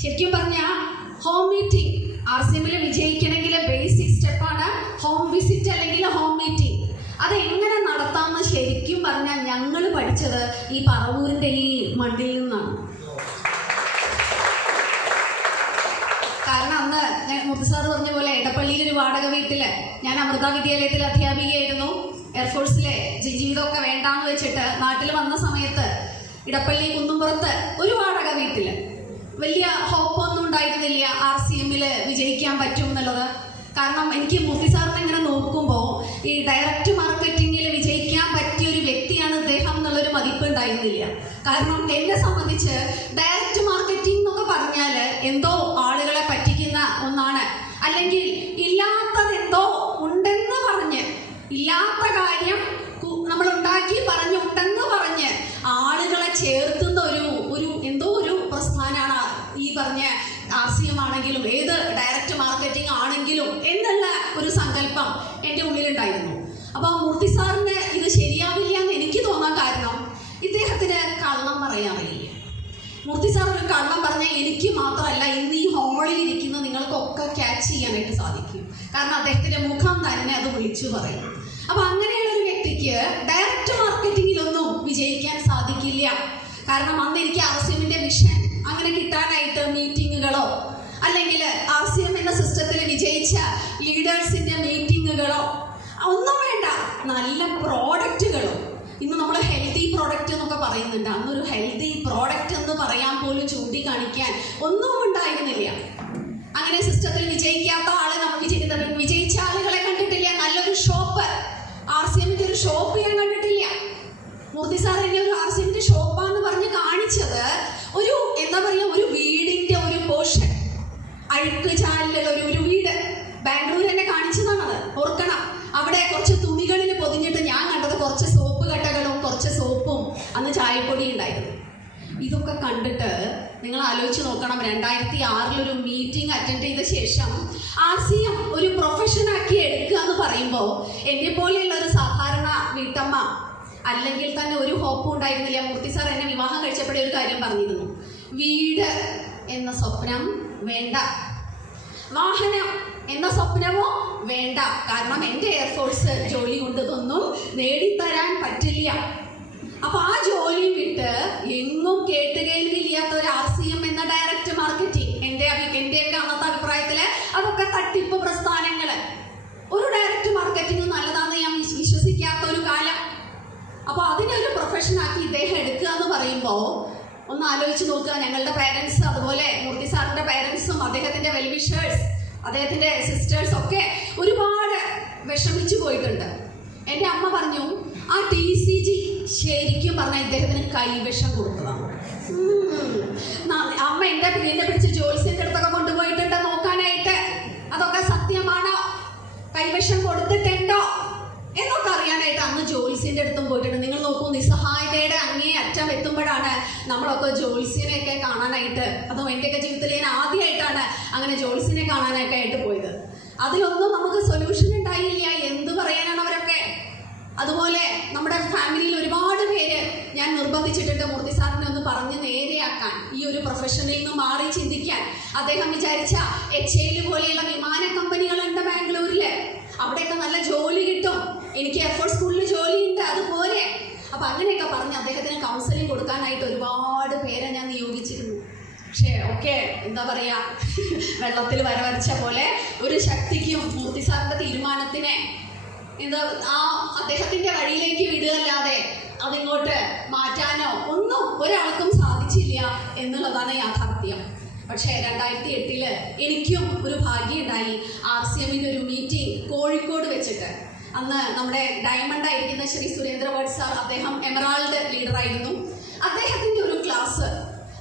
ശരിക്കും പറഞ്ഞാൽ home meeting RCM വിജയിക്കണമെങ്കിൽ ബേസിക് സ്റ്റെപ്പാണ് ഹോം വിസിറ്റ് അല്ലെങ്കിൽ ഹോം മീറ്റിംഗ്. അത് എങ്ങനെ നടത്താമെന്ന് ശരിക്കും പറഞ്ഞാൽ ഞങ്ങൾ പഠിച്ചത് ഈ പറവൂരിൻ്റെ ഈ മണ്ണിൽ നിന്നാണ്. കാരണം അന്ന് മുത്ത് സാറ് പറഞ്ഞ പോലെ എടപ്പള്ളിയിൽ ഒരു വാടക വീട്ടില് ഞാൻ അമൃത വിദ്യാലയത്തിൽ അധ്യാപികയായിരുന്നു. എയർഫോഴ്സിലെ ജീവിതമൊക്കെ വേണ്ടാന്ന് വെച്ചിട്ട് നാട്ടിൽ വന്ന സമയത്ത് ഇടപ്പള്ളി കുന്നുംപുറത്ത് ഒരു വാടക വീട്ടില് വലിയ ഹോപ്പൊന്നും ഉണ്ടായിരുന്നില്ല RCM വിജയിക്കാൻ പറ്റും എന്നുള്ളത്. കാരണം എനിക്ക് മൂർത്തി സാറിനെ ഇങ്ങനെ നോക്കുമ്പോൾ ഈ ഡയറക്റ്റ് മാർക്കറ്റിങ്ങിൽ വിജയിക്കാൻ പറ്റിയ ഒരു വ്യക്തിയാണ് അദ്ദേഹം എന്നുള്ളൊരു മതിപ്പ് ഉണ്ടായിരുന്നില്ല. കാരണം എന്നെ സംബന്ധിച്ച് ഡയറക്റ്റ് മാർക്കറ്റിംഗ് എന്നൊക്കെ പറഞ്ഞാൽ എന്തോ ആളുകളെ പറ്റിക്കുന്ന ഒന്നാണ്, അല്ലെങ്കിൽ ഇല്ലാത്തതെന്തോ ഉണ്ടെന്ന് പറഞ്ഞ് ഇല്ലാത്ത കാര്യം നമ്മൾ ഉണ്ടാക്കി പറഞ്ഞുണ്ടെന്ന് പറഞ്ഞ് ആളുകളെ ചേർത്തുന്ന ഒരു എന്തോ ഒരു പ്രസ്ഥാനമാണ് ഈ പറഞ്ഞ RCM ആണെങ്കിലും ഏത് ഡയറക്റ്റ് മാർക്കറ്റിംഗ് ആണെങ്കിലും എന്നുള്ള ഒരു സങ്കല്പം എൻ്റെ ഉള്ളിലുണ്ടായിരുന്നു. അപ്പോൾ മൂർത്തി സാറിന് ഇത് ശരിയാവില്ല എന്ന് എനിക്ക് തോന്നാൻ കാരണം ഇദ്ദേഹത്തിന് കള്ളം പറയാറില്ല. മൂർത്തി സാർ ഒരു കള്ളം പറഞ്ഞാൽ എനിക്ക് മാത്രമല്ല ഇന്ന് ഈ ഹോളിൽ ഇരിക്കുന്ന നിങ്ങൾക്കൊക്കെ ക്യാച്ച് ചെയ്യാനായിട്ട് സാധിക്കും. കാരണം അദ്ദേഹത്തിൻ്റെ മുഖം തന്നെ അത് വിളിച്ചു പറയും. അപ്പോൾ അങ്ങനെയുള്ള ഒരു വ്യക്തിക്ക് ഡയറക്റ്റ് മാർക്കറ്റിങ്ങിലൊന്നും വിജയിക്കാൻ സാധിക്കില്ല. കാരണം അന്ന് എനിക്ക് RCM വിഷൻ അങ്ങനെ കിട്ടാനായിട്ട് മീറ്റിങ്ങുകളോ അല്ലെങ്കിൽ RCM എന്ന സിസ്റ്റത്തിൽ വിജയിച്ച ലീഡേഴ്സിൻ്റെ മീറ്റിങ്ങുകളോ ഒന്നും വേണ്ട, നല്ല പ്രോഡക്റ്റുകളോ. ഇന്ന് നമ്മൾ ഹെൽത്തി പ്രോഡക്റ്റ് എന്നൊക്കെ പറയുന്നുണ്ട്, അന്നൊരു ഹെൽത്തി പ്രോഡക്റ്റ് എന്ന് പറയാൻ പോലും ചൂണ്ടിക്കാണിക്കാൻ ഒന്നും ഉണ്ടായിരുന്നില്ല. അങ്ങനെ സിസ്റ്റത്തിൽ വിജയിക്കാത്ത ആള് നമ്മൾ വിജയിച്ച ആളുകളെ കണ്ടിട്ടില്ല. നല്ലൊരു ഷോപ്പ് RCM ഒരു ഷോപ്പ് ഞാൻ കണ്ടിട്ടില്ല. മൂർത്തി സാർ എന്നെ ഒരു RCM ഷോപ്പാന്ന് പറഞ്ഞ് കാണിച്ചത് ഒരു എന്താ പറയുക, ഒരു വീടിന്റെ ഒരു പോർഷൻ, അഴുക്ക് ചാലിലുള്ള ഒരു വീട് ബാംഗ്ലൂർ എന്നെ കാണിച്ചതാണത്, ഓർക്കണം. അവിടെ കുറച്ച് തുണികളിൽ പൊതിഞ്ഞിട്ട് ഞാൻ കണ്ടത് കുറച്ച് സോപ്പ് കട്ടകളും കുറച്ച് സോപ്പും അന്ന് ചായപ്പൊടി ഉണ്ടായിരുന്നു. ഇതൊക്കെ കണ്ടിട്ട് നിങ്ങൾ ആലോചിച്ച് നോക്കണം. 2006 ഒരു മീറ്റിംഗ് അറ്റൻഡ് ചെയ്ത ശേഷം RCM ഒരു പ്രൊഫഷനാക്കി എടുക്കുക എന്ന് പറയുമ്പോൾ എന്നെ പോലെയുള്ള ഒരു സാധാരണ വീട്ടമ്മ അല്ലെങ്കിൽ തന്നെ ഒരു ഹോപ്പും ഉണ്ടായിരുന്നില്ല. മൂർത്തി സാർ എന്നെ വിവാഹം കഴിച്ചപ്പോഴേ ഒരു കാര്യം പറഞ്ഞിരുന്നു, വീട് എന്ന സ്വപ്നം വേണ്ട, വാഹനം എന്ന സ്വപ്നമോ വേണ്ട. കാരണം എൻ്റെ എയർഫോഴ്സ് ജോലി കൊണ്ട് ഇതൊന്നും നേടിത്തരാൻ പറ്റില്ല. അപ്പൊ ആ ജോലി വിട്ട് എങ്ങും കേട്ടുകേൾവില്ലാത്ത ഒരു RCM എന്ന ഡയറക്റ്റ് മാർക്കറ്റിംഗ്, എന്റെയൊക്കെ അന്നത്തെ അഭിപ്രായത്തില് അതൊക്കെ തട്ടിപ്പ് പ്രസ്ഥാനങ്ങള്. ഒരു ഡയറക്റ്റ് മാർക്കറ്റിംഗ് നല്ലതാണെന്ന് ഞാൻ വിശ്വസിക്കാത്ത ഒരു കാലം. അപ്പൊ അതിനൊരു പ്രൊഫഷനാക്കി ഇദ്ദേഹം എടുക്കുക എന്ന് പറയുമ്പോൾ ഒന്ന് ആലോചിച്ച് നോക്കുക. ഞങ്ങളുടെ പേരൻസ്, അതുപോലെ മൂർത്തി സാറിന്റെ പേരൻസും അദ്ദേഹത്തിന്റെ വെൽവിഷേഴ്സ്, അദ്ദേഹത്തിന്റെ സിസ്റ്റേഴ്സ് ഒക്കെ ഒരുപാട് വിഷമിച്ചു പോയിട്ടുണ്ട്. എൻ്റെ അമ്മ പറഞ്ഞു ആ TCG ശരിക്കും പറഞ്ഞാൽ ഇദ്ദേഹത്തിന് കൈവിഷം കൊടുത്തതാണ്. അമ്മ എന്നെ പിടിച്ച് ജോത്സ്യന്റെ അടുത്തൊക്കെ കൊണ്ടുപോയിട്ടുണ്ട് നോക്കാനായിട്ട്, അതൊക്കെ സത്യമാണോ, കൈവിഷം കൊടുത്തിട്ടുണ്ടോ എന്നൊക്കെ അറിയാനായിട്ട് അന്ന് ജോത്സ്യന്റെ അടുത്തും പോയിട്ടുണ്ട്. നിങ്ങൾ നോക്കൂ, നിസ്സഹായതയുടെ അങ്ങേ അറ്റം എത്തുമ്പോഴാണ് നമ്മളൊക്കെ ജോത്സ്യനെയൊക്കെ കാണാനായിട്ട്, അതോ എൻ്റെയൊക്കെ ജീവിതത്തിൽ ഞാൻ ആദ്യമായിട്ടാണ് അങ്ങനെ ജോത്സ്യനെ കാണാനൊക്കെ ആയിട്ട് പോയത്. അതിലൊന്നും നമുക്ക് സൊല്യൂഷൻ ഉണ്ടായില്ല. എന്ത് പറയാനാണ് അവരൊക്കെ. അതുപോലെ നമ്മുടെ ഫാമിലിയിൽ ഒരുപാട് പേര് ഞാൻ നിർബന്ധിച്ചിട്ടുണ്ട് മൂർത്തി സാറിനെ ഒന്ന് പറഞ്ഞ് നേരെയാക്കാൻ, ഈ ഒരു പ്രൊഫഷനിൽ നിന്ന് മാറി ചിന്തിക്കാൻ. അദ്ദേഹം വിചാരിച്ച HAL പോലെയുള്ള വിമാന കമ്പനികളുണ്ട് ബാംഗ്ലൂരില്, അവിടെയൊക്കെ നല്ല ജോലി കിട്ടും, എനിക്ക് എയർഫോഴ്സ് സ്കൂളിൽ ജോലിയുണ്ട്, അതുപോലെ. അപ്പൊ അങ്ങനെയൊക്കെ പറഞ്ഞ് അദ്ദേഹത്തിന് കൗൺസിലിംഗ് കൊടുക്കാനായിട്ട് ഒരുപാട് പേരെ ഞാൻ നിയോഗിച്ചിരുന്നു. പക്ഷേ ഒക്കെ എന്താ പറയാ, വെള്ളത്തിൽ വരവരച്ച പോലെ ഒരു ശക്തിക്കും മൂർത്തി സാറിന്റെ തീരുമാനത്തിനെ അദ്ദേഹത്തിന്റെ വഴിയിലേക്ക് വിടുകയല്ലാതെ അതിങ്ങോട്ട് മാറ്റാനോ ഒന്നും ഒരാൾക്കും സാധിച്ചില്ല എന്നുള്ളതാണ് യാഥാർത്ഥ്യം. പക്ഷേ 2008 എനിക്കും ഒരു ഭാഗ്യം ഉണ്ടായി. RCM ഒരു മീറ്റിംഗ് കോഴിക്കോട് വെച്ചിട്ട്, അന്ന് നമ്മുടെ ഡയമണ്ട് ആയിരിക്കുന്ന ശ്രീ സുരേന്ദ്ര ഭട്ട് സാർ, അദ്ദേഹം എമറാൾഡ് ലീഡറായിരുന്നു. അദ്ദേഹത്തിന്റെ ഒരു ക്ലാസ്,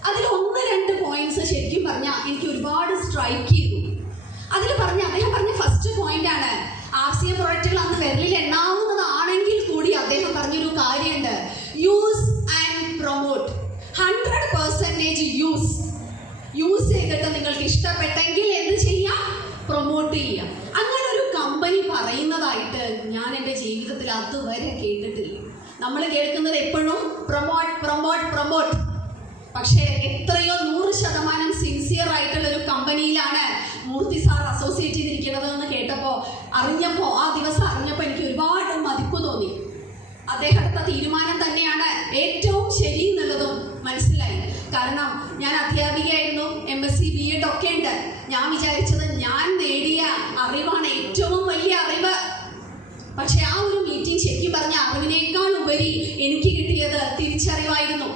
അതിൽ 1-2 പോയിന്റ്സ് ശരിക്കും പറഞ്ഞാൽ എനിക്ക് ഒരുപാട് സ്ട്രൈക്ക് ചെയ്തു. അതിൽ അദ്ദേഹം പറഞ്ഞ ഫസ്റ്റ് പോയിന്റ് ആണ്, RCM പ്രൊഡക്റ്റുകൾ അന്ന് വിരലിൽ എണ്ണാവുന്നതാണെങ്കിൽ കൂടി അദ്ദേഹം പറഞ്ഞൊരു കാര്യമുണ്ട്, യൂസ് ആൻഡ് പ്രൊമോട്ട്. 100% യൂസ് ചെയ്തിട്ട് നിങ്ങൾക്ക് ഇഷ്ടപ്പെട്ടെങ്കിൽ എന്ത് ചെയ്യാം, പ്രൊമോട്ട് ചെയ്യാം. അങ്ങനെ ഒരു കമ്പനി പറയുന്നതായിട്ട് ഞാൻ എൻ്റെ ജീവിതത്തിൽ അതുവരെ കേട്ടിട്ടില്ല. നമ്മൾ കേൾക്കുന്നത് എപ്പോഴും പ്രൊമോട്ട്. പക്ഷേ എത്രയോ 100% സിൻസിയർ ആയിട്ടുള്ള ഒരു കമ്പനിയിലാണ് മൂർത്തി സാർ അസോസിയേറ്റ് ചെയ്തിരിക്കുന്നത് എന്ന് അറിഞ്ഞപ്പോൾ ആ ദിവസം അറിഞ്ഞപ്പോൾ എനിക്ക് ഒരുപാട് മതിപ്പ് തോന്നി. അദ്ദേഹം എടുത്ത തീരുമാനം തന്നെയാണ് ഏറ്റവും ശരി എന്നുള്ളതും മനസ്സിലായി. കാരണം ഞാൻ അധ്യാപികയായിരുന്നു, MSc B.Ed ഒക്കെ ഉണ്ട്. ഞാൻ വിചാരിച്ചത് ഞാൻ നേടിയ അറിവാണ് ഏറ്റവും വലിയ അറിവ്. പക്ഷെ ആ ഒരു മീറ്റിംഗ് ശരിക്കും പറഞ്ഞ അറിവിനേക്കാൾ ഉപരി എനിക്ക് കിട്ടിയത് തിരിച്ചറിവായിരുന്നു.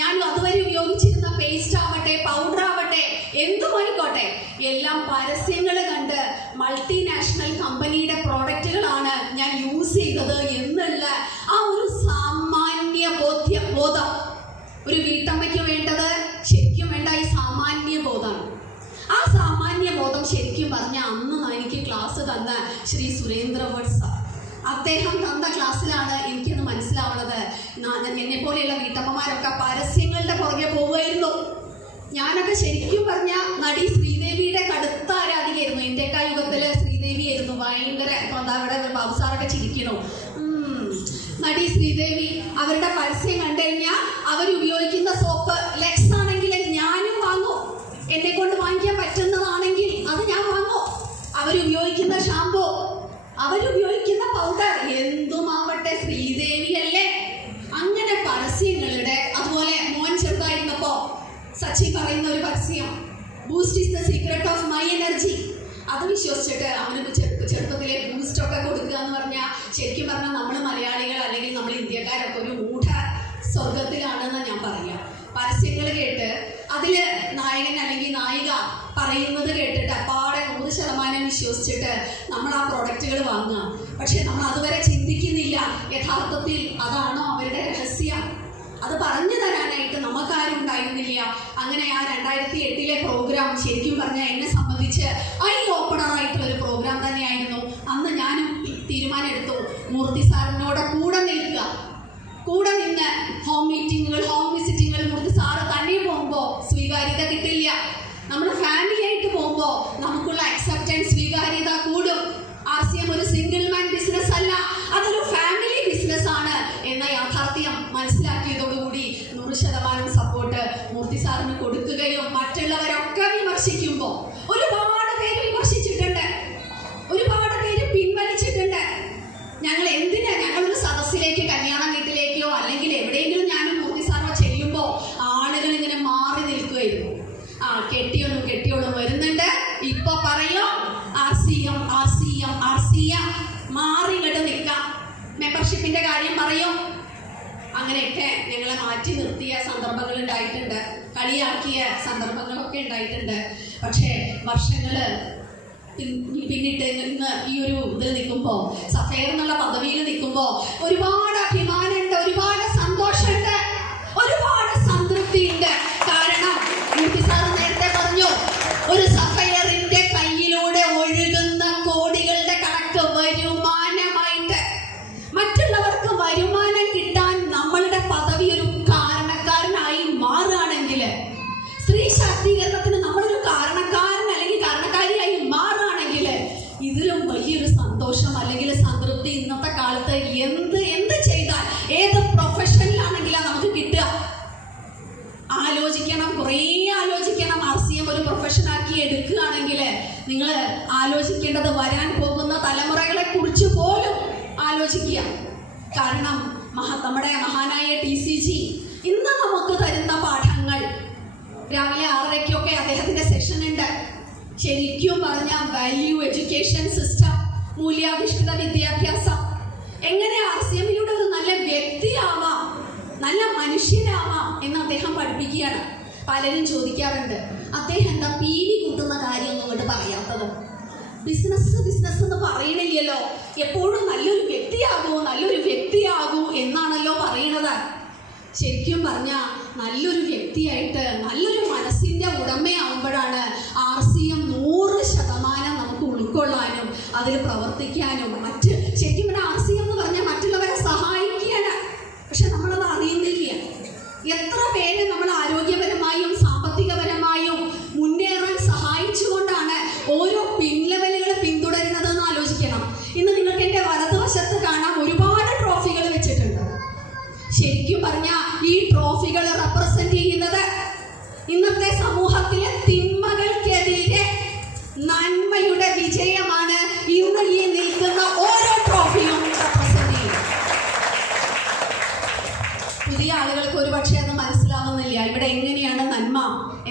ഞാൻ അതുവരെ ഉപയോഗിച്ചിരുന്ന പേസ്റ്റ് ആവട്ടെ, പൗഡർ ആവട്ടെ, എന്തുമായിക്കോട്ടെ, എല്ലാം പരസ്യങ്ങൾ കണ്ട് മൾട്ടിനാഷണൽ കമ്പനിയുടെ പ്രോഡക്റ്റുകളാണ് ഞാൻ യൂസ് ചെയ്തത് എന്നുള്ള ആ ഒരു സാമാന്യ ബോധം ഒരു വീട്ടമ്മയ്ക്ക് വേണ്ടത് ശരിക്കും വേണ്ട ഈ സാമാന്യ ബോധമാണ്. ആ സാമാന്യ ബോധം ശരിക്കും പറഞ്ഞ അന്ന് എനിക്ക് ക്ലാസ് തന്ന ശ്രീ സുരേന്ദ്ര ഭട്ട് സാർ, അദ്ദേഹം തന്ന ക്ലാസ്സിലാണ് എനിക്കത് മനസ്സിലാവുന്നത്. എന്നെ പോലെയുള്ള വീട്ടമ്മമാരൊക്കെ പരസ്യങ്ങളുടെ പുറകെ പോവുമായിരുന്നു. ഞാനൊക്കെ ശരിക്കും പറഞ്ഞ നടി ശ്രീദേവിയുടെ കടുത്ത ആരാധികയായിരുന്നു. ഇന്ത്യക്കാ യുഗത്തില് ശ്രീദേവി ആയിരുന്നു ഭയങ്കര. അവിടെ ബാബു സാറൊക്കെ ചിരിക്കണു. നടി ശ്രീദേവി അവരുടെ പരസ്യം കണ്ടു കഴിഞ്ഞാൽ അവരുപയോഗിക്കുന്ന സോപ്പ് ലെക്സ് ആണെങ്കിൽ ഞാനും വാങ്ങും. എന്നെ കൊണ്ട് വാങ്ങിക്കാൻ പറ്റുന്നതാണെങ്കിൽ അത് ഞാൻ വാങ്ങും. അവരുപയോഗിക്കുന്ന ഷാമ്പു, അവരുപയോഗിക്കുന്ന പൗഡർ, എന്തുമാവട്ടെ ശ്രീദേവി അല്ലേ. അങ്ങനെ പരസ്യങ്ങളുടെ, അതുപോലെ മോൻ ചെറുതായിരുന്നപ്പോ സച്ചിൻ പറയുന്ന ഒരു പരസ്യം, boost is the secret of my energy, അത് വിശ്വസിച്ചിട്ട് അവന് ചെറുപ്പത്തിലെ ബൂസ്റ്റ് ഒക്കെ കൊടുക്കുക എന്ന് പറഞ്ഞാൽ ശരിക്കും പറഞ്ഞാൽ നമ്മൾ മലയാളികൾ അല്ലെങ്കിൽ നമ്മൾ ഇന്ത്യക്കാരൊക്കെ ഒരു മൂഢ സ്വർഗത്തിലാണെന്ന് ഞാൻ പറയാം. പരസ്യങ്ങൾ കേട്ട് അതില് നായകൻ അല്ലെങ്കിൽ നായിക പറയുന്നത് കേട്ടിട്ട് അപ്പാടെ 100% വിശ്വസിച്ചിട്ട് നമ്മൾ ആ പ്രോഡക്റ്റുകൾ വാങ്ങുക. പക്ഷെ നമ്മൾ അതുവരെ ചിന്തിക്കുന്നില്ല യഥാർത്ഥത്തിൽ അതാണോ അവരുടെ രഹസ്യം. അത് പറഞ്ഞു തരാനായിട്ട് നമുക്കാരും ഉണ്ടായിരുന്നില്ല. അങ്ങനെ ആ 2008 പ്രോഗ്രാം ശരിക്കും പറഞ്ഞാൽ എന്നെ സംബന്ധിച്ച് ഐ ഓപ്പണർ ആയിട്ടുള്ള ഒരു പ്രോഗ്രാം തന്നെയായിരുന്നു. അന്ന് ഞാനും തീരുമാനം എടുത്തു, മൂർത്തി സാറിനോട് കൂടെ നിൽക്കുക. കൂടെ നിന്ന് ഹോം മീറ്റിങ്ങുകൾ, ഹോം വിസിറ്റിങ്ങുകൾ, മൂർത്തി സാറ് തന്നെ പോകുമ്പോൾ സ്വീകാര്യത കിട്ടില്ല. നമ്മൾ ഫാമിലി ആയിട്ട് പോകുമ്പോൾ നമുക്കുള്ള അക്സെപ്റ്റൻസ്, സ്വീകാര്യത കൂടും. RCM ഒരു സിംഗിൾ മാൻ ബിസിനസ് അല്ല, അതൊരു ഫാമിലി ബിസിനസ് ആണ് എന്ന യാഥാർത്ഥ്യം മനസ്സിലാക്കിയതോടുകൂടി 100% സപ്പോർട്ട് മൂർത്തി സാറിന് കൊടുക്കുകയും മറ്റുള്ളവരൊക്കെ വിമർശിക്കുമ്പോൾ ഒരുപാട് പേര് വിമർശിച്ചിട്ടുണ്ട്, ഒരുപാട് പേര് പിൻവലിച്ചിട്ടുണ്ട്. ഞങ്ങളൊരു സദസ്സിലേക്ക്, കല്യാണ വീട്ടിലേക്കോ അല്ലെങ്കിൽ എവിടെയെങ്കിലും ഞാനും മൂർത്തി സാറോ ചെല്ലുമ്പോൾ ആളുകൾ ഇങ്ങനെ മാറി നിൽക്കുകയായിരുന്നു. കെട്ടിയോളും വരുന്നുണ്ട്, ഇപ്പൊ പറയോ RCM മാറി ഇങ്ങോട്ട് നിൽക്കാം, മെമ്പർഷിപ്പിന്റെ കാര്യം പറയും. അങ്ങനെയൊക്കെ ഞങ്ങളെ മാറ്റി നിർത്തിയ സന്ദർഭങ്ങൾ ഉണ്ടായിട്ടുണ്ട്, കളിയാക്കിയ സന്ദർഭങ്ങളൊക്കെ ഉണ്ടായിട്ടുണ്ട്. പക്ഷേ വർഷങ്ങള് പിന്നിട്ട് ഇന്ന് ഈ ഒരു ഇതിൽ നിൽക്കുമ്പോൾ, സഫയർ എന്നുള്ള പദവിയിൽ നിൽക്കുമ്പോൾ ഒരുപാട് അഭിമാനമുണ്ട്, ഒരുപാട് സന്തോഷമുണ്ട്, ഒരുപാട് സംതൃപ്തി ഉണ്ട്. കാരണം മൂർത്തി സാർ നേരത്തെ പറഞ്ഞു, ഒരു സഫയറിന്റെ കയ്യിലൂടെ ഒഴുകുന്ന കോടികളുടെ കണക്ക് വരുമാനമായിട്ട് മറ്റുള്ളവർക്ക് വരുമാനം കിട്ടാൻ നമ്മളുടെ പദവി ഒരു കാരണക്കാരനായി മാറുകയാണെങ്കിൽ, സ്ത്രീ ശാക്തീകരണത്തിന് നമ്മളൊരു കാരണക്കാരൻ അല്ലെങ്കിൽ കാരണക്കാരിയായി മാറുകയാണെങ്കിൽ ഇതിലും വലിയൊരു സന്തോഷം അല്ലെങ്കിൽ സംതൃപ്തി ഇന്നത്തെ കാലത്ത് എന്ത് ചെയ്താൽ, ഏത് പ്രൊഫഷനിലാണെങ്കിലും നമുക്ക് കിട്ടുക. ആലോചിക്കണം, കുറേ ആലോചിക്കണം. RCM ഒരു പ്രൊഫഷനാക്കി എടുക്കുകയാണെങ്കിൽ നിങ്ങൾ ആലോചിക്കേണ്ടത് വരാൻ പോകുന്ന തലമുറകളെ കുറിച്ച് പോലും ആലോചിക്കുക. കാരണം നമ്മുടെ മഹാനായ TCG ഇന്ന് നമുക്ക് തരുന്ന പാഠങ്ങൾ, രാവിലെ 6:30 അദ്ദേഹത്തിന്റെ സെഷൻ ഉണ്ട്. ശരിക്കും പറഞ്ഞ വാല്യൂ എഡ്യൂക്കേഷൻ സിസ്റ്റം, മൂല്യാധിഷ്ഠിത വിദ്യാഭ്യാസം, എങ്ങനെ RCMയിലൂടെ ഒരു നല്ല വ്യക്തിയാവാം, നല്ല മനുഷ്യനാവാം എന്ന് അദ്ദേഹം പഠിപ്പിക്കുകയാണ്. പലരും ചോദിക്കാറുണ്ട്, അദ്ദേഹം എന്താ PV കൂട്ടുന്ന കാര്യമൊന്നും ഇങ്ങോട്ട് പറയാത്തത്? ബിസിനസ് എന്ന് പറയണില്ലല്ലോ, എപ്പോഴും നല്ലൊരു വ്യക്തിയാകൂ എന്നാണല്ലോ പറയണത്. ശരിക്കും പറഞ്ഞാൽ നല്ലൊരു വ്യക്തിയായിട്ട്, നല്ലൊരു മനസ്സിന്റെ ഉടമയാവുമ്പോഴാണ് RCM 100% നമുക്ക് ഉൾക്കൊള്ളാനും അതിൽ പ്രവർത്തിക്കാനും ശരിക്കും പറഞ്ഞാൽ RCM എന്ന് പറഞ്ഞാൽ മറ്റുള്ളവരെ സഹായിക്കുകയാണ്. പക്ഷെ നമ്മളത് അറിയുന്നില്ല. എത്ര പേര് നമ്മൾ ആരോഗ്യപരമായും സാമ്പത്തികപരമായും മുന്നേറാൻ സഹായിച്ചുകൊണ്ടാണ് ഓരോ ലെവലുകൾ പിന്തുടരുന്നതെന്ന് ആലോചിക്കണം. ഇന്ന് നിങ്ങൾക്ക് എൻ്റെ വലതുവശത്ത് കാണാം, ഒരുപാട് ട്രോഫികൾ വെച്ചിട്ടുണ്ട്. ശരിക്കും പറഞ്ഞാൽ ഈ ട്രോഫികൾ റെപ്രസെന്റ് ചെയ്യുന്നത്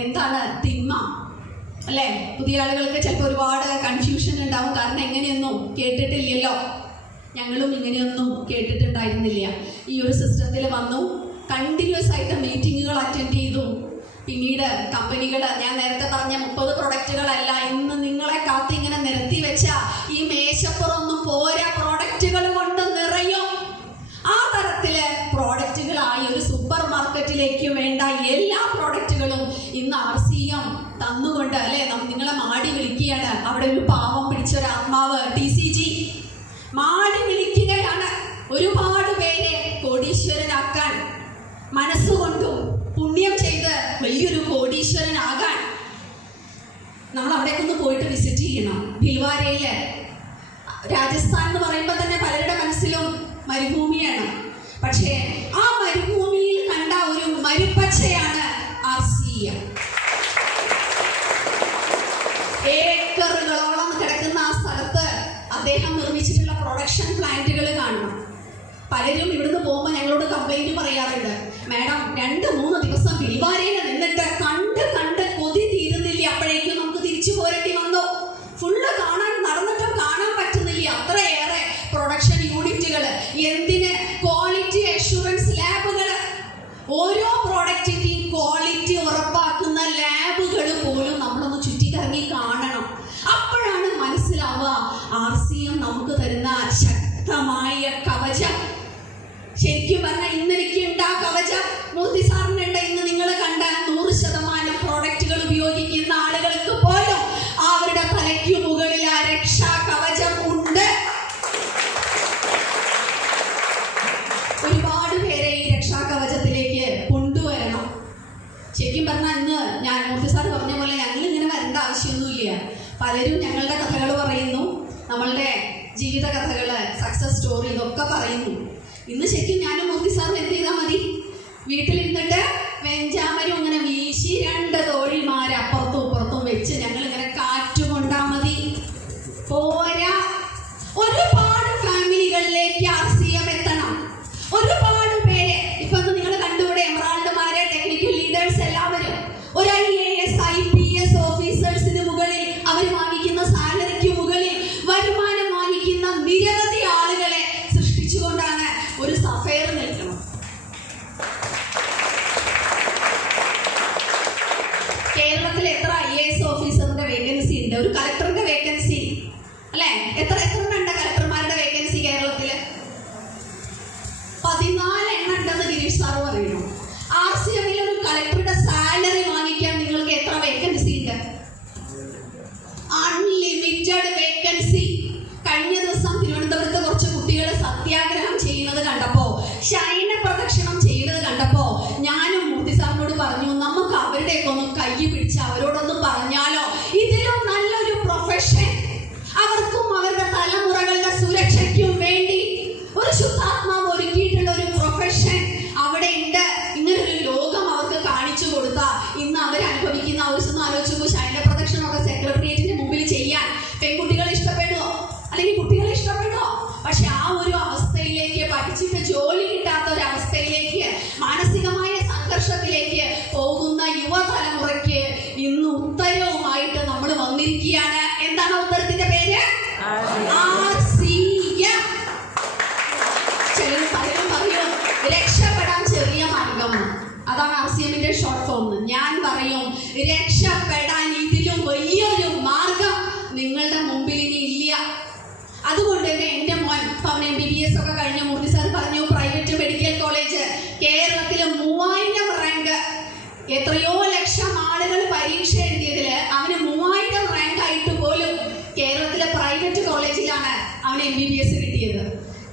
എന്താണ് തിന്മ അല്ലേ? പുതിയ ആളുകൾക്ക് ചിലപ്പോൾ ഒരുപാട് കൺഫ്യൂഷൻ ഉണ്ടാവും, കാരണം എങ്ങനെയൊന്നും കേട്ടിട്ടില്ലല്ലോ. ഞങ്ങളും ഇങ്ങനെയൊന്നും കേട്ടിട്ടുണ്ടായിരുന്നില്ല. ഈ ഒരു സിസ്റ്റത്തിൽ വന്നു, കണ്ടിന്യൂസ് ആയിട്ട് മീറ്റിങ്ങുകൾ അറ്റൻഡ് ചെയ്തു. പിന്നീട് കമ്പനികൾ, ഞാൻ നേരത്തെ പറഞ്ഞ 30 പ്രൊഡക്റ്റുകളല്ല, ഇന്ന് നിങ്ങളെ കാത്ത് ഇങ്ങനെ നിരത്തി വെച്ച ഈ മേശപ്പുറമൊന്നും പോരാ, പ്രോഡക്റ്റുകൾ കൊണ്ട് നിറയും. ആ തരത്തില് പ്രോഡക്റ്റുകളായി ഒരു സൂപ്പർ മാർക്കറ്റിലേക്ക് വേണ്ട എല്ലാ പ്രോഡക്റ്റുകളും ഇന്ന് RCM തന്നുകൊണ്ട് അല്ലെ നിങ്ങളെ മാടി വിളിക്കുകയാണ്. അവിടെ ഒരു പാവം പിടിച്ചൊരു ആത്മാവ് TCG മാടി വിളിക്കുകയാണ്. ഒരുപാട് പേരെ കോടീശ്വരനാക്കാൻ, മനസ്സുകൊണ്ടും പുണ്യം ചെയ്ത് വലിയൊരു കോടീശ്വരനാകാൻ നമ്മൾ അവിടേക്ക് ഒന്ന് പോയിട്ട് വിസിറ്റ് ചെയ്യണം. ഭിൽവാരയില്, രാജസ്ഥാൻ എന്ന് പറയുമ്പോൾ തന്നെ പലരുടെ മനസ്സിലും മരുഭൂമിയാണ്. പക്ഷേ ആ മരുഭൂമിയിൽ കണ്ട ഒരു മരുപ്പച്ചയാണ് RCM. ഏക്കറുകളോളം കിടക്കുന്ന ആ സ്ഥലത്ത് അദ്ദേഹം നിർമ്മിച്ചിട്ടുള്ള പ്രൊഡക്ഷൻ പ്ലാന്റുകൾ കാണണം. പലരും ഇവിടുന്ന് പോകുമ്പോൾ ഞങ്ങളോട് കംപ്ലൈന്റ് പറയാറുണ്ട്, മാഡം 2-3 ദിവസം ഭിൽവാരയിൽ നിന്നിട്ട് കണ്ട് കൊതി തീരുന്നില്ല, അപ്പോഴേക്കും നമുക്ക് തിരിച്ചു പോരേണ്ടി വന്നു. ഫുള്ള് നടന്നിട്ടും കാണാൻ പറ്റുന്നില്ല, അത്രയേറെ പ്രൊഡക്ഷൻ യൂണിറ്റുകൾ. എന്തിന്? ക്വാളിറ്റി അഷുറൻസ് ലാബുകൾ. ഓരോ പ്രോഡക്റ്റിന്റെയും ക്വാളിറ്റി ഉറപ്പാക്കുന്ന ലാബുകൾ പോലും നമ്മളൊന്ന് ചുറ്റിക്കറങ്ങി കാണണം. അപ്പോഴാണ് മനസ്സിലാവുക RCM നമുക്ക് തരുന്ന ശക്തമായ കവചം. ശരിക്കും പറഞ്ഞാൽ ഇന്നെനിക്ക് ഉണ്ട് ആ കവചം, മൂർത്തി സാറിനുണ്ട്. ഇന്ന് നിങ്ങൾ കണ്ട 100% പ്രോഡക്റ്റുകൾ ഉപയോഗിക്കുന്ന ആളുകൾക്ക് പോലും അവരുടെ തലയ്ക്ക് മുകളിൽ ആ രക്ഷാ കവചം ഉണ്ട്. ഒരുപാട് പേരെ ഈ രക്ഷാ കവചത്തിലേക്ക് കൊണ്ടുവരണം. ശരിക്കും പറഞ്ഞാൽ ഇന്ന് ഞാൻ മൂർത്തി സാർ പറഞ്ഞ പോലെ ഞങ്ങൾ ഇങ്ങനെ വരേണ്ട ആവശ്യമൊന്നുമില്ല. പലരും ഞങ്ങളുടെ കഥകൾ പറയുന്നു, നമ്മളുടെ ജീവിത കഥകള്, സക്സസ് സ്റ്റോറി, ഇതൊക്കെ പറയുന്നു. ഇന്ന് ശരിക്കും ഞാനും മൂർത്തി സാർ എന്ത് ചെയ്താൽ മതി? വീട്ടിലിരുന്നിട്ട് വെഞ്ചാമരും ഇങ്ങനെ വീശി 2 തോഴിമാരെ അപ്പുറത്തും ഇപ്പുറത്തും വെച്ച് ഞങ്ങൾ ഇങ്ങനെ കാറ്റുകൊണ്ടാ മതി. പോരാ, ഒരുപാട് ഫാമിലികളിലേക്ക് RCM എത്തണം. ഒരുപാട് പേരെ ഇപ്പൊ നിങ്ങൾ കണ്ടുകൂടെ, എമറാൾഡുമാരെ, ടെക്നിക്കൽ ലീഡേഴ്സ് എല്ലാവരും ഒരു IAS IPS ഓഫീസേഴ്സിന് മുകളിൽ അവർ വാങ്ങിക്കുന്ന സാലറിക്ക് മുകളിൽ വരുമാനം വാങ്ങിക്കുന്ന നിരവധി ആളുകളെ സൃഷ്ടിച്ചുകൊണ്ടാണ് ഒരു സഫയർ നിൽക്കണം. കേരളത്തിൽ എത്ര IAS ഓഫീസറിന്റെ വേക്കൻസി ഉണ്ട്? ഒരു കളക്ടറിന്റെ വേക്കൻസി അല്ലെ? എത്ര ഉണ്ട് കളക്ടർമാരുടെ വേക്കൻസി കേരളത്തില്? 14 എണ്ണം ഉണ്ടെന്ന് ഗിരീഷ് സാറ് പറയുന്നു. RCMൽ ഒരു കളക്ടറുടെ സാലറി വാങ്ങിക്കാൻ നിങ്ങൾക്ക് എത്ര വേക്കൻസി ഉണ്ട്? Unlimited vacancy. കഴിഞ്ഞ ദിവസം തിരുവനന്തപുരത്ത് കുറച്ച് കുട്ടികൾ സത്യാഗ്രഹം ചെയ്യുന്നത് കണ്ടപ്പോ, ശയന പ്രദക്ഷിണം ചെയ്യുന്നത് കണ്ടപ്പോ ഞാനും മൂർത്തി സാറിനോട് പറഞ്ഞു, നമുക്ക് അവരുടെയൊക്കെ ഒന്ന് കൈ പിടിച്ച് അവരോടൊന്ന് പറഞ്ഞാലോ, ഇതിലും നല്ലൊരു പ്രൊഫഷൻ അവർക്കും അവരുടെ തലമുറകളുടെ സുരക്ഷയ്ക്കും വേണ്ടി ഒരു ശുദ്ധാത്മാവ് ഒരുക്കിയിട്ടുള്ള ഒരു പ്രൊഫഷൻ അവിടെ ഉണ്ട്. ഇങ്ങനൊരു ലോകം അവർക്ക് കാണിച്ചു കൊടുത്താൽ ഇന്ന് അവരനുഭവിക്കുന്ന ആവശ്യം ആലോചിക്കുമ്പോൾ ശയന പ്രദക്ഷിണമൊക്കെ സെക്രട്ടേറിയറ്റിന്റെ മുമ്പിൽ ചെയ്യാൻ പെൺകുട്ടികൾ ഇഷ്ടപ്പെടുമോ? അല്ലെങ്കിൽ കുട്ടികൾ ഇഷ്ടപ്പെടുമോ? പക്ഷെ ആ ഒരു അവസ്ഥയിലേക്ക്, പഠിച്ചിട്ട് ജോലി കിട്ടാത്ത ഒരു അവസ്ഥയിലേക്ക്, മാനസികമായ സംഘർഷത്തിലേക്ക് പോകുന്ന യുവതലമുറയ്ക്ക് ഇന്ന് ഉത്തരവുമായിട്ട് നമ്മൾ വന്നിരിക്കുകയാണ്. എന്താണ് ഉത്തരത്തിന്റെ പേര്? RCM. പലരും പറയും രക്ഷപ്പെടാൻ ചെറിയ മാർഗം, അതാണ് RCMന്റെ ഷോർട്ട് ഫോം. ഞാൻ പറയും രക്ഷപ്പെടാൻ ഇതിലും വലിയൊരു മാർഗം നിങ്ങളുടെ മുമ്പിൽ ഇനി ഇല്ല. അതുകൊണ്ട് തന്നെ എൻ്റെ മോൻ അവൻ MBBS ഒക്കെ കഴിഞ്ഞ മൂർത്തി സാർ പറഞ്ഞു, പ്രൈവറ്റ് മെഡിക്കൽ കോളേജ് കേരളത്തിലെ 3000 റാങ്ക്, എത്രയോ ലക്ഷം ആളുകൾ പരീക്ഷ എഴുതിയതിൽ അവന് 3000 റാങ്ക് ആയിട്ട് പോലും കേരളത്തിലെ പ്രൈവറ്റ് കോളേജിലാണ് അവന് MBBS കിട്ടിയത്.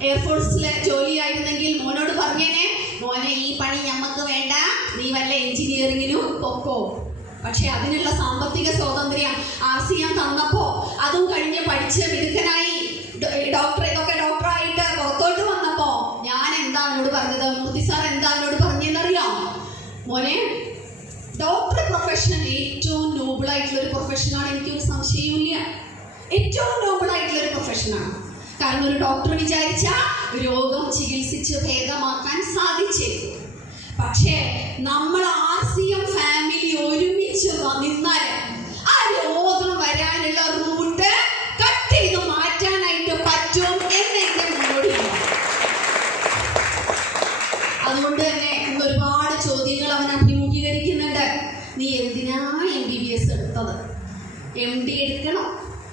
എയർഫോഴ്സിലെ ജോലിയായിരുന്നെങ്കിൽ മോനോട് പറഞ്ഞേനെ, മോനെ ഈ പണി ഞമ്മക്ക് വേണ്ട, നീ വല്ല എഞ്ചിനീയറിങ്ങിനും പൊക്കോ. പക്ഷെ അതിനുള്ള സാമ്പത്തിക സ്വാതന്ത്ര്യം RCM തന്നപ്പോ അതും കഴിഞ്ഞ് പഠിച്ച് മിടുക്കനായി ഡോക്ടറായിട്ട് പുറത്തോട്ട് വന്നപ്പോ ഞാൻ എന്താ എന്നോട് പറഞ്ഞത്? മൂർത്തി സാർ എന്താ എന്നോട് പറഞ്ഞെന്നറിയാം? മോനെ, ഡോക്ടർ പ്രൊഫഷൻ ഏറ്റവും നോബിൾ ആയിട്ടുള്ള ഒരു പ്രൊഫഷനാണ്, എനിക്കൊരു സംശയവുമില്ല. ഏറ്റവും നോബിൾ ആയിട്ടുള്ള ഒരു പ്രൊഫഷനാണ്. കാരണം ഒരു ഡോക്ടർ വിചാരിച്ച രോഗം ചികിത്സിച്ച് ഭേദമാക്കാൻ സാധിച്ചേക്കും. പക്ഷേ നമ്മൾ RCM ഫാമിലി നീ എന്തിനാ MBBS എടുത്തത്? MD എടുക്കണം,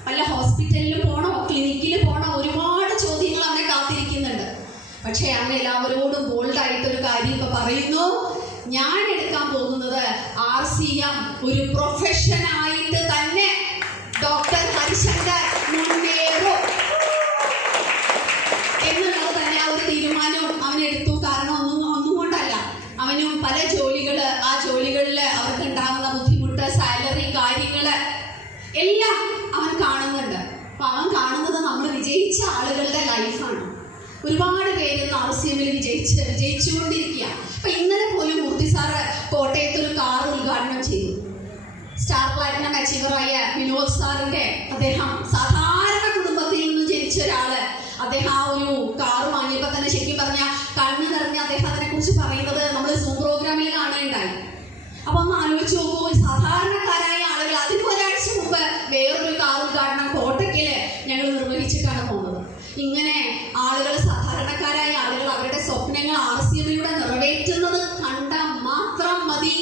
വല്ല ഹോസ്പിറ്റലിൽ പോണോ, ക്ലിനിക്കിൽ പോണോ, ഒരുപാട് ചോദ്യങ്ങൾ അവനെ കാത്തിരിക്കുന്നുണ്ട്. പക്ഷെ അമ്മ എല്ലാവരോടും ബോൾഡായിട്ടൊരു കാര്യം ഇപ്പൊ പറയുന്നു, ഞാൻ എടുക്കാൻ പോകുന്നത് RCM ഒരു പ്രൊഫഷനായിട്ട് തന്നെ ഡോക്ടർ ഹരിശങ്കർ മുന്നേറും എന്നുള്ളത് തന്നെ ആ ഒരു തീരുമാനവും അവനെടുത്തു. കാരണം ഒന്നും കൊണ്ടല്ല, അവനും പല ജോലികള്, ആ ജോലികളിൽ അവർക്ക് ഉണ്ടാകുന്ന ബുദ്ധിമുട്ട്, സാലറി, കാര്യങ്ങള് എല്ലാം അവൻ കാണുന്നുണ്ട്. അപ്പൊ അവൻ കാണുന്നത് നമ്മൾ വിജയിച്ച ആളുകളുടെ ലൈഫാണ്. ഒരുപാട് പേര് RCMൽ വിജയിച്ചുകൊണ്ടിരിക്കുക. അപ്പൊ ഇന്നലെ പോലും മൂർത്തി സാറ് കോട്ടയത്ത് ഒരു കാർ ഉദ്ഘാടനം ചെയ്തു. സ്റ്റാർ പ്ലാറ്റിനം അച്ചീവറായ വിനോദ് സാറിന്റെ, അദ്ദേഹം സാധാരണ കുടുംബത്തിൽ നിന്നും ജനിച്ച ഒരാള്, അദ്ദേഹം ആ ഒരു കാർ വാങ്ങിയപ്പോ തന്നെ ശരിക്കും പറഞ്ഞ കണ്ണു നിറഞ്ഞ അദ്ദേഹം അതിനെ കുറിച്ച് പറയുന്നത് നമ്മൾ സൂം പ്രോഗ്രാമിൽ കാണുകയുണ്ടായി. അപ്പൊ ഒന്ന് ആലോചിച്ച് നോക്കൂ, സാധാരണക്കാരായ ആളുകൾ. അതിന് ഒരാഴ്ച മുമ്പ് വേറൊരു കാർ ഉദ്ഘാടനം കോട്ടയ്ക്കല് ഞങ്ങൾ നിർവഹിച്ചിട്ടാണ് പോകുന്നത്. ഇങ്ങനെ ആളുകൾ, സാധാരണക്കാരായ ആളുകൾ അവരുടെ സ്വപ്നങ്ങൾ RCMലൂടെ നിറവേറ്റുന്നത് കണ്ടാൽ മാത്രം മതി.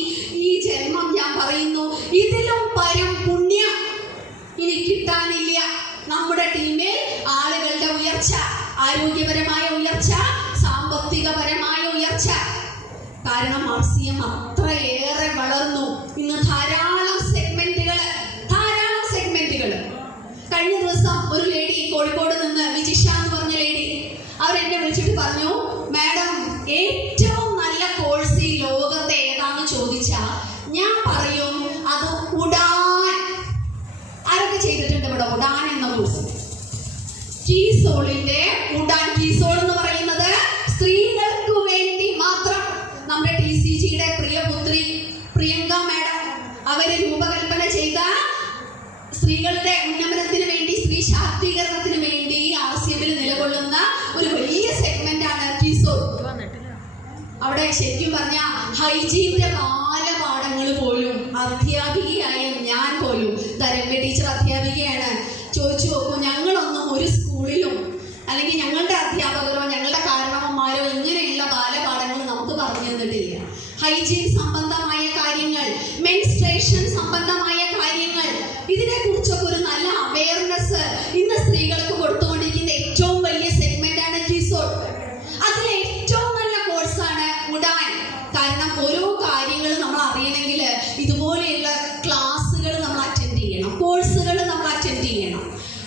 ഈ ജന്മം ഞാൻ പറയുന്നു, ഇതിലും പരം പുണ്യം ഇനി കിട്ടാനില്ല. നമ്മുടെ ടീമിൽ ആളുകളുടെ ഉയർച്ച, ആരോഗ്യപരമായ ഉയർച്ച, സാമ്പത്തികപരമായ ഉയർച്ച. കാരണം RCM അത്രയേറെ വളർന്നു. ഇന്ന് ധാരാളം സെഗ്മെന്റുകൾ. കഴിഞ്ഞ ദിവസം ഒരു ലേഡി കോഴിക്കോട് നിന്ന്, വിജിഷ എന്ന് പറഞ്ഞ ലേഡി, അവരെന്നെ വിളിച്ചിട്ട് പറഞ്ഞു, മാഡം ഏറ്റവും നല്ല കോഴ്സ് ഈ ലോകത്തെ ഏതാന്ന് ചോദിച്ചാ ഞാൻ പറയും അത് ഉഡാൻ. ആരൊക്കെ ചെയ്തിട്ടുണ്ട് ഇവിടെ ഉഡാൻ എന്ന കോഴ്സ്? കീസോളിന്റെ ഉഡാൻ. കീസോൾ എന്ന് പറയുന്നത് സ്ത്രീകൾക്ക് വേണ്ടി മാത്രം. നമ്മുടെ TCGയുടെ പ്രിയപുത്രി പ്രിയങ്ക മാഡം അവര് രൂപകൽപ്പന ചെയ്ത സ്ത്രീകളുടെ ഉന്നമനത്തിന് വേണ്ടി, സ്ത്രീ ശാക്തീകരണത്തിന് വേണ്ടി RCMൽ നിലകൊള്ളുന്ന ഒരു വലിയ സെഗ്മെന്റ് ആണ് കീസോൾ. അവിടെ ശരിക്കും പറഞ്ഞ ഹൈജീന്റെ ബാലപാഠങ്ങൾ പോലും അധ്യാപികയായ ഞാൻ പോലും, രമ്യ ടീച്ചർ അധ്യാപികയാണ്, ചോദിച്ചു നോക്കൂ, ഞങ്ങളൊന്നും ഒരു സ്കൂളിലും അല്ലെങ്കിൽ ഞങ്ങളുടെ അധ്യാപകരോ ഞങ്ങളുടെ കാരണവന്മാരോ ഇങ്ങനെയുള്ള ബാലപാഠങ്ങൾ നമുക്ക് പറഞ്ഞു തന്നിട്ടില്ല. ഹൈജീൻ സംബന്ധമായ കാര്യങ്ങൾ, മെൻസ്ട്രേഷൻ സംബന്ധമായ കാര്യങ്ങൾ, ഇതിനെ കുറിച്ചൊക്കെ ഒരു നല്ല അവയർനെസ് ഇന്ന് സ്ത്രീകൾക്ക് കൊടുത്തുകൊണ്ടിരിക്കുന്ന ഏറ്റവും വലിയ സെഗ്മെന്റ് ആണ് കീസോൾ. അതിൽ ഏറ്റവും നല്ല കോഴ്സാണ് ഉഡാൻ. കാരണം ഓരോ കാര്യങ്ങൾ നമ്മൾ അറിയണമെങ്കിൽ ഇതുപോലെയുള്ള ക്ലാസ്സുകൾ നമ്മൾ അറ്റൻഡ് ചെയ്യണം, കോഴ്സുകൾ നമ്മൾ അറ്റൻഡ് ചെയ്യണം.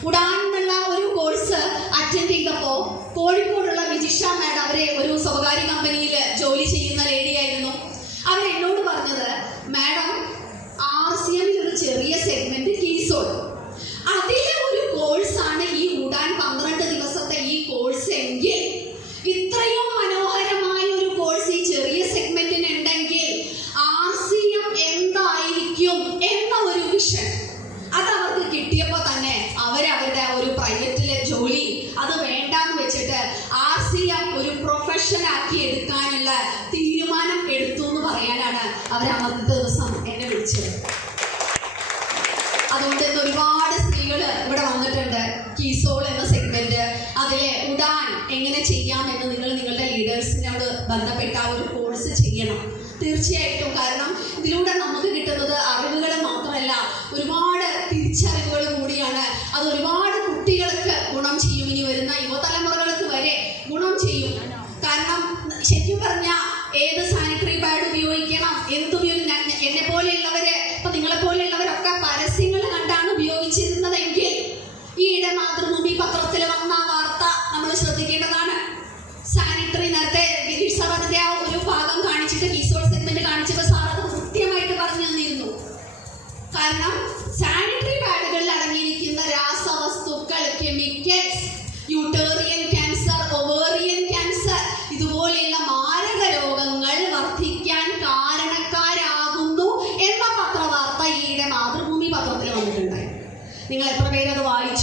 ഉഡാൻ എന്നുള്ള ഒരു കോഴ്സ് അറ്റൻഡ് ചെയ്തപ്പോൾ കോഴിക്കോടുള്ള വിജിഷ മാഡം, അവരെ ഒരു സ്വകാര്യ കമ്പനിയിൽ ജോലി ചെയ്യുന്ന ലേഡിയായിരുന്നു. അവരെന്നോട് പറഞ്ഞത്, മാഡം RCMൽ ഒരു ചെറിയ സെഗ്മെന്റ് കീസോൾ, അതിലെ ഒരു കോഴ്സാണ് ഈ ഉഡാൻ 12 ദിവസത്തെ ഈ കോഴ്സ് എങ്കിൽ, ഇത്രയും മനോഹരമായ ഒരു കോഴ്സ് ഈ ചെറിയ സെഗ്മെന്റിന് ഉണ്ടെങ്കിൽ RCM എന്തായിരിക്കും എന്ന ഒരു വിഷൻ അത് അവർക്ക് കിട്ടിയപ്പോൾ തന്നെ അവരവരുടെ ഒരു പ്രൈവറ്റിലെ ജോലി അത് വേണ്ടാന്ന് വെച്ചിട്ട് RCM ഒരു പ്രൊഫഷൻ ആക്കി എടുക്കാനുള്ള തീരുമാനം എടുത്തു എന്ന് പറയാനാണ് അവർ അന്നത്തെ ദിവസം എന്നെ വിളിച്ചത്. അതുകൊണ്ട് ഇന്ന് ഒരുപാട് സ്ത്രീകൾ ഇവിടെ വന്നിട്ടുണ്ട്. കീസോൾ എന്ന സെഗ്മെന്റ്, അതിലെ ഉഡാൻ എങ്ങനെ ചെയ്യാമെന്ന് നിങ്ങൾ നിങ്ങളുടെ ലീഡേഴ്സിനോട് ബന്ധപ്പെട്ട ആ ഒരു കോഴ്സ് ചെയ്യണം തീർച്ചയായിട്ടും. കാരണം ഇതിലൂടെ നമുക്ക് കിട്ടുന്നത് അറിവുകൾ മാത്രമല്ല, ഒരുപാട് തിരിച്ചറിവുകൾ കൂടിയാണ്. അത് ഒരുപാട് കുട്ടികൾക്ക് ഗുണം ചെയ്യും, ഇനി വരുന്ന യുവതലമുറകൾക്ക് വരെ ഗുണം ചെയ്യും. കാരണം ശരിക്കും പറഞ്ഞാൽ ഏത് സാനിറ്ററി പാഡ് ഉപയോഗിക്കണം, എന്നെ പോലെയുള്ളവര്, ഇപ്പൊ നിങ്ങളെ പോലെയുള്ളവരൊക്കെ പരസ്യങ്ങൾ കണ്ടാണ് ഉപയോഗിച്ചിരുന്നതെങ്കിൽ ഈയിടെ മാതൃഭൂമി പത്രത്തിൽ വന്ന വാർത്ത നമ്മൾ ശ്രദ്ധിക്കേണ്ടതാണ്. സാനിറ്ററി, നേരത്തെ ഗിരീഷ് സാർ അതിന്റെ ആ ഒരു ഭാഗം കാണിച്ചിട്ട് കീസോൾ സെഗ്മെന്റ് കാണിച്ചപ്പോൾ സാർ അത് കൃത്യമായിട്ട് പറഞ്ഞു തന്നിരുന്നു. കാരണം സാനിറ്ററി പാഡുകളിൽ അടങ്ങിയിരിക്കുന്ന രാസവസ്തുക്കൾ, കെമിക്കൽസ്, യൂട്ടേറിയൻ ക്യാൻസർ, ഒവേറിയൻ ക്യാൻസർ, ഇതുപോലെയുള്ള മാരക രോഗങ്ങൾ വർദ്ധിക്കാൻ കാരണക്കാരാകുന്നു എന്ന പത്രവാർത്ത ഈയിടെ മാതൃഭൂമി പത്രത്തിൽ വന്നിട്ടുണ്ടായി. നിങ്ങൾ എത്ര പേരത് വായിച്ചു?